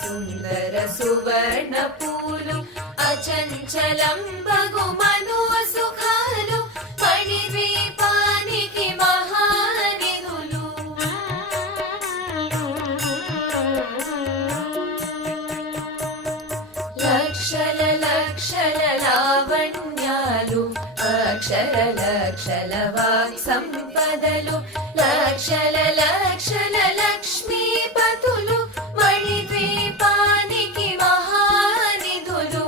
సుందర సువర్ణ పూలు అచంచలం బగు మను సుఖాలు మణిద్వీపానికి మహానిధులు. లక్షల లక్షల లావణ్యాలు అక్షర లక్షల వాక్ సంపదలు లక్షల లక్షల లక్ష్మీపతులు మణిద్వీపానికి మహానిధులు.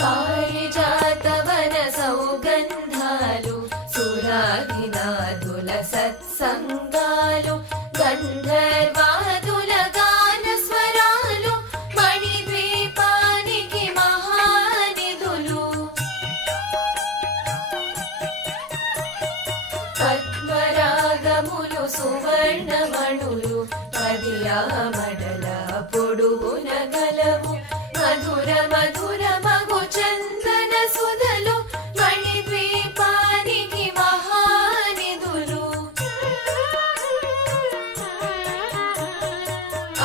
పారిజాతవన సౌగంధాలు సురాధినాథుల సత్సంగాలు గంధర్వాదుల గాన స్వరాలు మణిద్వీపానికి మహానిధులు. పద్మరాగములు సువర్ణమణులు పదియామడల పొడుగున గలవు మధుర మధుర మగు చందన సుధలు మణిద్వీపానికి మహానిధులు.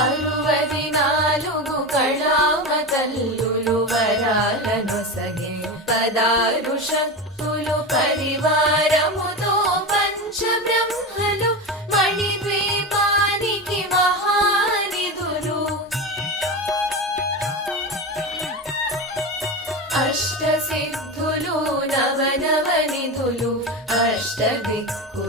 అరువది నాలుగు కళామ తల్లులు వరాలను సగే పదారు శక్తులు పరివారముతో పంచ బ్రహ్మలు మణిద్వీపానికి మహానిధులు. అష్ట సిద్ధులు నవనవనిధులు అష్ట దిక్కు